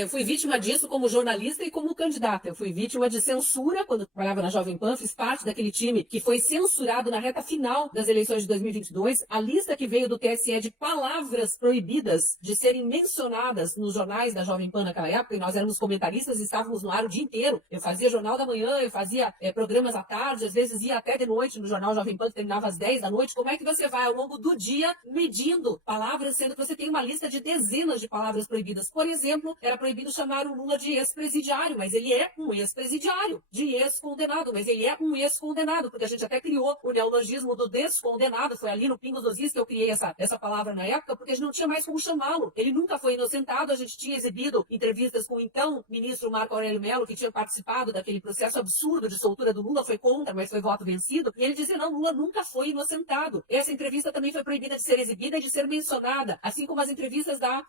Eu fui vítima disso como jornalista e como candidata. Eu fui vítima de censura quando trabalhava na Jovem Pan, fiz parte daquele time que foi censurado na reta final das eleições de 2022. A lista que veio do TSE de palavras proibidas de serem mencionadas nos jornais da Jovem Pan naquela época, e nós éramos comentaristas e estávamos no ar o dia inteiro. Eu fazia Jornal da Manhã, eu fazia programas à tarde, às vezes ia até de noite no Jornal Jovem Pan, que terminava às 10 da noite. Como é que você vai ao longo do dia medindo palavras, sendo que você tem uma lista de dezenas de palavras proibidas? Por exemplo, era proibido chamar o Lula de ex-presidiário, mas ele é um ex-presidiário, de ex-condenado, mas ele é um ex-condenado, porque a gente até criou o neologismo do descondenado. Foi ali no Pingos dos Is que eu criei essa palavra na época, porque a gente não tinha mais como chamá-lo. Ele nunca foi inocentado. A gente tinha exibido entrevistas com o então ministro Marco Aurélio Mello, que tinha participado daquele processo absurdo de soltura do Lula, foi contra, mas foi voto vencido, e ele dizia, não, Lula nunca foi inocentado. Essa entrevista também foi proibida de ser exibida e de ser mencionada, assim como as entrevistas da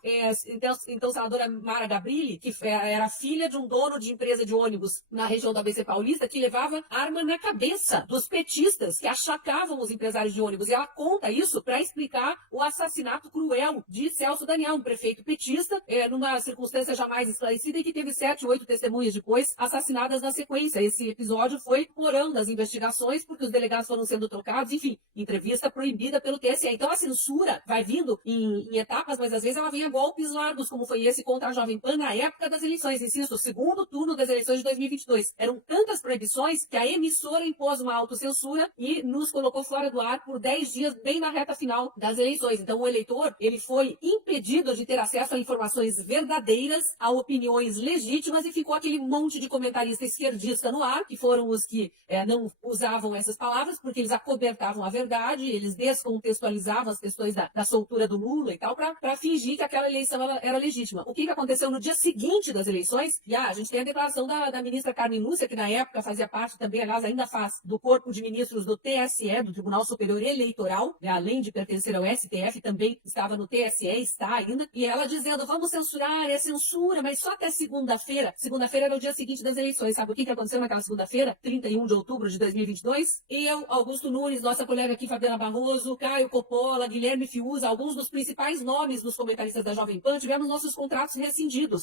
então senadora Mara Gabrilli, que era filha de um dono de empresa de ônibus na região da ABC Paulista, que levava arma na cabeça dos petistas que achacavam os empresários de ônibus. E ela conta isso para explicar o assassinato cruel de Celso Daniel, um prefeito petista, numa circunstância jamais esclarecida, e que teve 7, 8 testemunhas depois assassinadas na sequência. Esse episódio foi porando as investigações, porque os delegados foram sendo trocados, enfim, entrevista proibida pelo TSE. Então a censura vai vindo em etapas, mas às vezes ela vem a golpes largos, como foi esse contra a Jovem Pan na época das eleições, insisto, o segundo turno das eleições de 2022. Eram tantas proibições que a emissora impôs uma autocensura e nos colocou fora do ar por 10 dias, bem na reta final das eleições. Então o eleitor, ele foi impedido de ter acesso a informações verdadeiras, a opiniões legítimas, e ficou aquele monte de comentarista esquerdista no ar, que foram os que não usavam essas palavras, porque eles acobertavam a verdade, eles descontextualizavam as questões da soltura do Lula e tal, para fingir que aquela eleição era legítima. O que aconteceu no dia seguinte das eleições? E a gente tem a declaração da ministra Carmen Lúcia, que na época fazia parte também, aliás, ainda faz, do corpo de ministros do TSE, do Tribunal Superior Eleitoral, além de pertencer ao STF, também estava no TSE, está ainda, e ela dizendo, vamos censurar, é censura, mas só até segunda-feira. Segunda-feira era o dia seguinte das eleições. Sabe o que aconteceu naquela segunda-feira? 31 de outubro de 2022? Eu, Augusto Nunes, nossa colega aqui, Fabiana Barroso, Caio Coppola, Guilherme Fiuza, alguns dos principais nomes dos comentaristas da Jovem Pan, tivemos nossos contratos rescindidos.